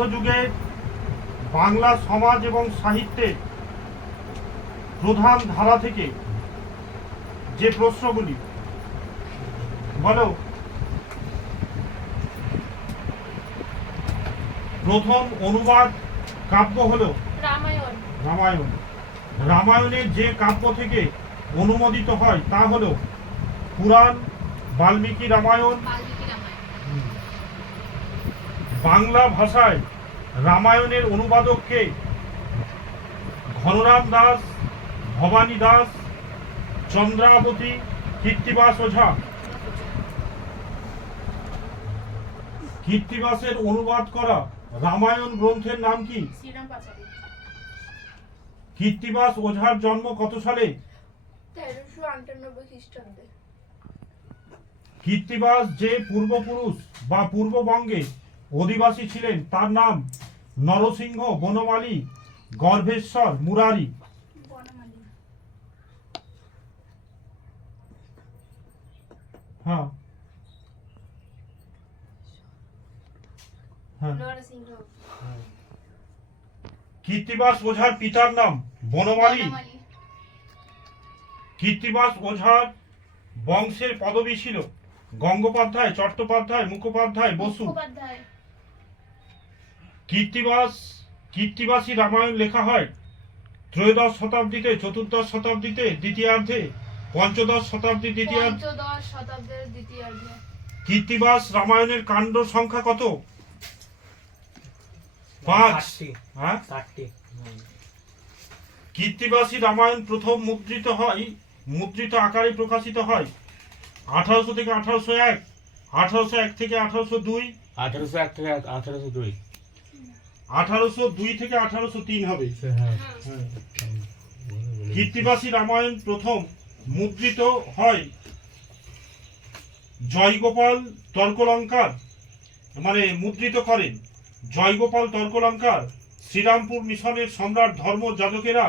মধ্যযুগের বাংলা সমাজ এবং সাহিত্যের প্রধান ধারা থেকে যে প্রশ্নগুলি বলো। প্রথম অনুবাদ কাব্য হলো রামায়ণ। রামায়ণ। রামায়ণের যে কাব্য থেকে অনুমোদিত হয় তা হলো পুরাণ, বাল্মীকি রামায়ণ। বাংলা ভাষায় রামায়ণের অনুবাদক কে? ঘনরাম দাস, ভবানী দাস, চন্দ্রাবতী, কীর্তিবাস ওঝা। কীর্তিবাসের অনুবাদ করা রামায়ণ গ্রন্থের নাম কি? শ্রীরাম পাঁচালী। কীর্তিবাস ওঝার জন্ম কত সালে? 1398 খ্রিস্টাব্দে। কীর্তিবাস যে পূর্বপুরুষ বা পূর্ববঙ্গে অধিবাসী ছিলেন তার নাম নরসিংহ, বনমালী, গর্ভেশ্বর, মুরারি। হ্যাঁ হ্যাঁ। কীর্তিবাস ওঝার পিতার নাম বনমালী। কীর্তিবাস ওঝার বংশের পদবী ছিল গঙ্গোপাধ্যায়, চট্টোপাধ্যায়, মুখোপাধ্যায়, বসু। কীর্তিবাসী রামায়ণ লেখা হয় ত্রয়োদশ শতাব্দীতে, চতুর্দশ শতাব্দীতে দ্বিতীয়ার্ধে, পঞ্চদশ শতাব্দীর দ্বিতীয়ার্ধে। কীর্তিবাস রামায়ণের কাণ্ড সংখ্যা কত? 5। হ্যাঁ, 7টি। কীর্তিবাসী রামায়ণ প্রথম মুদ্রিত আকারে প্রকাশিত হয় 1800 থেকে 1801, 1801 থেকে 1802, 1801 থেকে 1802, 1802 থেকে 1803 হবে। কীর্তিবাসী রামায়ণ প্রথম মুদ্রিত হয় জয়গোপাল তর্কলঙ্কার, মানে মুদ্রিত করেন জয়গোপাল তর্কলঙ্কার, শ্রীরামপুর মিশনের সম্রাট ধর্ম যাজকেরা,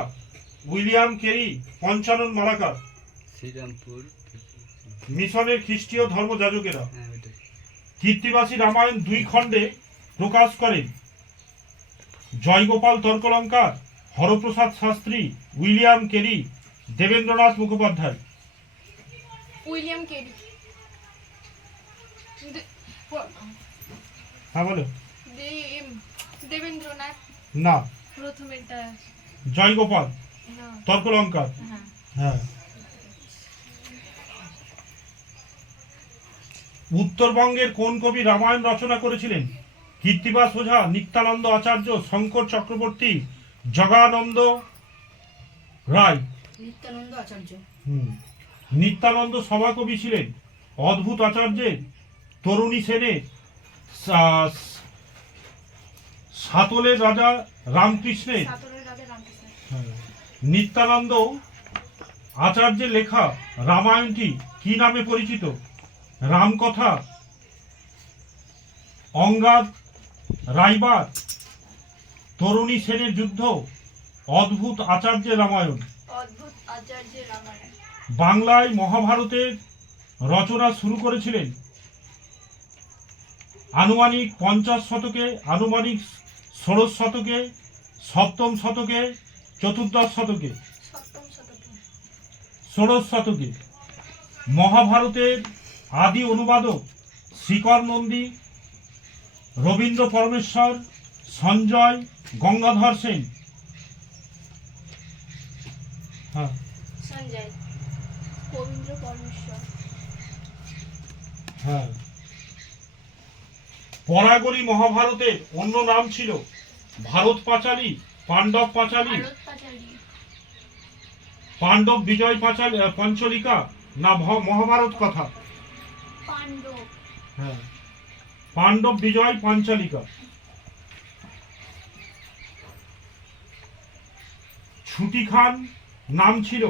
উইলিয়াম কেরি, পঞ্চানন মালাকার। শ্রীরামপুর মিশনের খ্রিস্টীয় ধর্ম যাজকেরা। কীর্তিবাসী রামায়ণ 2 খণ্ডে প্রকাশ করেন Jaygopal Tarkalankar, Haraprasad Shastri, William Carey, Debendranath Mukhopadhyay. William Carey. হ্যাঁ বলো। দেবেন্দ্রনাথ না, প্রথমেরটা জয়গোপাল তর্কলঙ্কার। হ্যাঁ। উত্তরবঙ্গের কোন কবি রামায়ণ রচনা করেছিলেন? কীর্তিবাস ওঝা, নিত্যানন্দ আচার্য, শঙ্কর চক্রবর্তী, জগানন্দ রায়। নিত্যানন্দ আচার্য। নিত্যানন্দ সভাকবি ছিলেন অদ্ভুত আচার্যের, তরুণী সেনের, সাতলের রাজা রামকৃষ্ণের। নিত্যানন্দ আচার্যের লেখা রামায়ণটি কি নামে পরিচিত? রামকথা, অঙ্গাদ রাইবার, তরুণী সেনের যুদ্ধ, অদ্ভুত আচার্যের রামায়ণ। বাংলায় মহাভারতের রচনা শুরু করেছিলেন আনুমানিক 50 শতকে, আনুমানিক 16 শতকে, 7ম শতকে, চতুর্দশ শতকে, 16 শতকে। মহাভারতের আদি অনুবাদক শিকর নন্দী, রবীন্দ্র পরমেশ্বর, সঞ্জয়, গঙ্গাধর সেন। হ্যাঁ, হ্যাঁ। পরাগরি মহাভারতের অন্য নাম ছিল ভারত পাঁচালী, পাণ্ডব পাঁচালী, পাণ্ডব বিজয় পঞ্চলিকা, না মহাভারত কথা? হ্যাঁ, পাণ্ডব বিজয় পাঞ্চালিকা। ছুটি খান নাম ছিল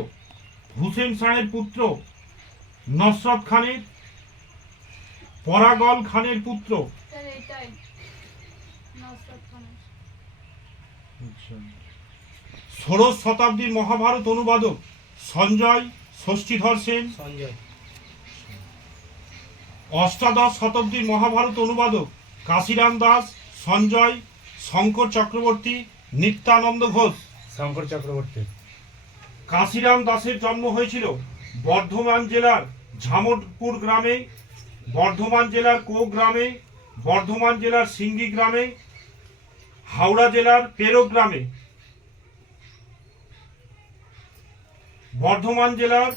হুসেন শাহের পুত্র, নসরত খানের, পরাগল খানের পুত্র। ষোড়শ শতাব্দীর মহাভারত অনুবাদক সঞ্জয় ষষ্ঠীধর সেন। অষ্টাদশ শতাব্দীর মহাভারত অনুবাদক কাশিরাম দাস, সঞ্জয় শঙ্কর চক্রবর্তী, নিত্যানন্দ ঘোষ। শঙ্কর চক্রবর্তী। কাশিরাম দাসের জন্ম হয়েছিল বর্ধমান জেলার ঝামটপুর গ্রামে, বর্ধমান জেলার কো গ্রামে, বর্ধমান জেলার সিঙ্গি গ্রামে, হাওড়া জেলার পেরো গ্রামে। বর্ধমান জেলার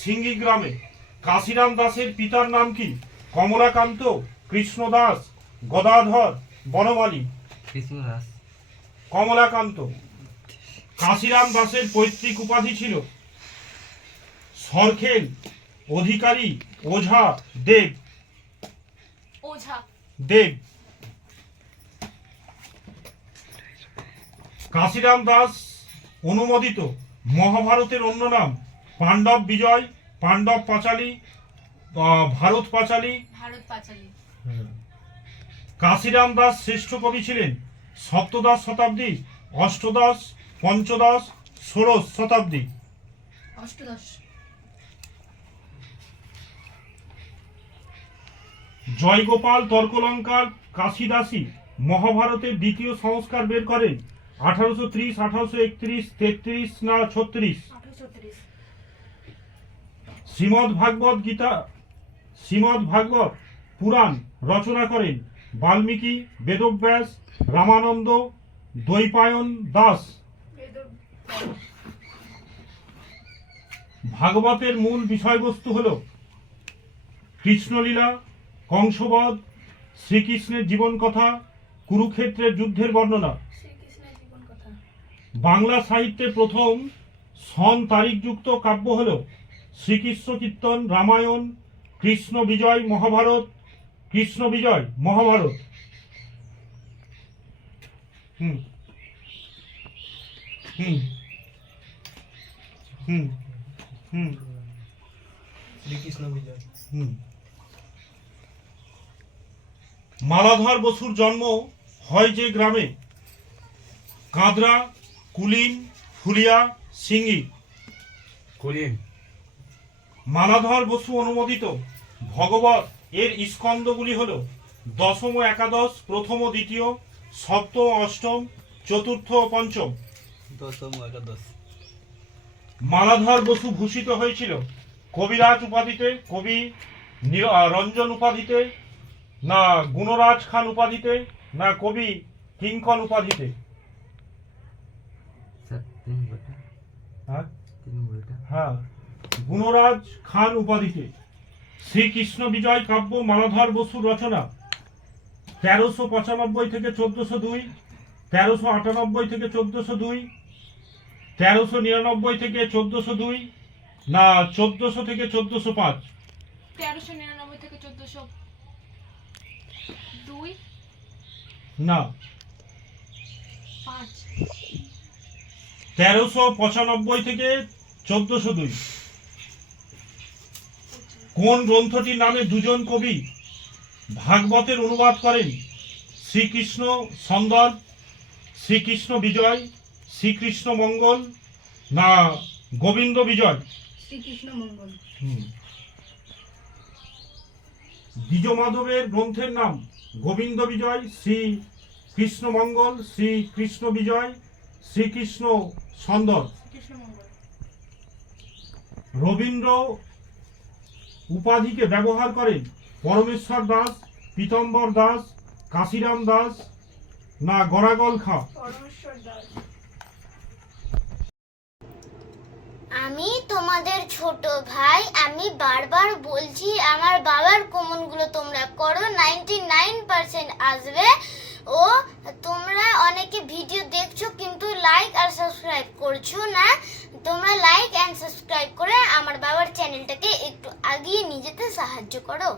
সিঙ্গি গ্রামে। কাশিরাম দাসের পিতার নাম কি? কমলাকান্ত, কৃষ্ণ দাস, গদাধর, বনমালী। কৃষ্ণদাস। কমলাকান্ত। কাশিরাম দাসের পৈতৃক উপাধি ছিল সরখেল, অধিকারী, ওঝা, দেব। ওঝা। দেব। কাশিরাম দাস অনুমোদিত মহাভারতের অন্য নাম পাণ্ডব বিজয়, পাণ্ডব পাঁচালী, ভারত পাঁচালী। ভারত পাঁচালী। কাশিরাম দাস শ্রেষ্ঠ কবি ছিলেন সপ্তদশ শতাব্দী, অষ্টদশ, পঞ্চদশ, ষোড়শ শতাব্দী। অষ্টদশ। জয়গোপাল তর্কলঙ্কার কাশিদাসী মহাভারতের দ্বিতীয় সংস্কার বের করেন 1830, 1831, 33 না 36। 1836। শ্রীমদ্ ভাগবত গীতা, শ্রীমদ্ ভাগবত পুরাণ রচনা করেন বাল্মীকি, বেদব্যাস, রামানন্দ, দ্বৈপায়ন দাস। ভাগবতের মূল বিষয়বস্তু হল কৃষ্ণলীলা, কংসবধ, শ্রীকৃষ্ণের জীবন কথা, কুরুক্ষেত্রের যুদ্ধের বর্ণনা। শ্রীকৃষ্ণের জীবন কথা। বাংলা সাহিত্যে প্রথম সন তারিখযুক্ত কাব্য হল শ্রীকৃষ্ণ কীর্তন, রামায়ণ, কৃষ্ণ বিজয়, মহাভারত। কৃষ্ণ বিজয়, মহাভারত। হুম হুম হুম হুম শ্রীকৃষ্ণ বিজয়। হুম। মালাধর বসুর জন্ম হয় যে গ্রামে? কাঁদরা, কুলিন, ফুলিয়া, সিঙ্গি। কুলিন। মালাধর বসু অনুমোদিত ভগবত এর স্কন্ধগুলি হল দশম ও একাদশ, প্রথম ও দ্বিতীয়, সপ্তম ও অষ্টম, চতুর্থ ও পঞ্চম। দশম একাদশ। মালাধর বসু ভূষিত হয়েছিল কবিরাজ উপাধিতে, কবি রঞ্জন উপাধিতে, না গুণরাজ খান উপাধিতে, না কবি কিঙ্কন উপাধিতে? হ্যাঁ, গুণরাজ খান উপাধিতে। শ্রীকৃষ্ণ বিজয় কাব্য মালাধর বসুর রচনা 1395 থেকে 1402, 1398 থেকে 1402, 1399 থেকে 1402, না 1400 থেকে 1405? 1399 থেকে 1402, না 5। 1395 থেকে 1402। কোন গ্রন্থটির নামে দুজন কবি ভাগবতের অনুবাদ করেন? শ্রীকৃষ্ণ সন্দর্ভ, শ্রীকৃষ্ণ বিজয়, শ্রীকৃষ্ণ মঙ্গল, না গোবিন্দ বিজয়? শ্রীকৃষ্ণ মঙ্গল। দ্বিজমাধবের গ্রন্থের নাম গোবিন্দ বিজয়, শ্রী কৃষ্ণ মঙ্গল, শ্রী কৃষ্ণ বিজয়, শ্রীকৃষ্ণ সন্দর্ভ। শ্রীকৃষ্ণ মঙ্গল। রবীন্দ্র উপাধিকে ব্যবহার করেন পরমেশ্বর দাস, পীতম্বর দাস, কাশিরাম দাস, না গরাগল খা? পরমেশ্বর দাস। আমি তোমাদের ছোট ভাই, আমি বারবার বলছি আমার বাবার কমেন্টগুলো তোমরা করো, 99% আসবে। ও তোমরা অনেকে ভিডিও দেখছো কিন্তু লাইক আর সাবস্ক্রাইব করছো না। তোমরা লাইক এন্ড সাবস্ক্রাইব করে আমার বাবার চ্যানেলটাকে একটু এগিয়ে নিয়ে যেতে সাহায্য করো।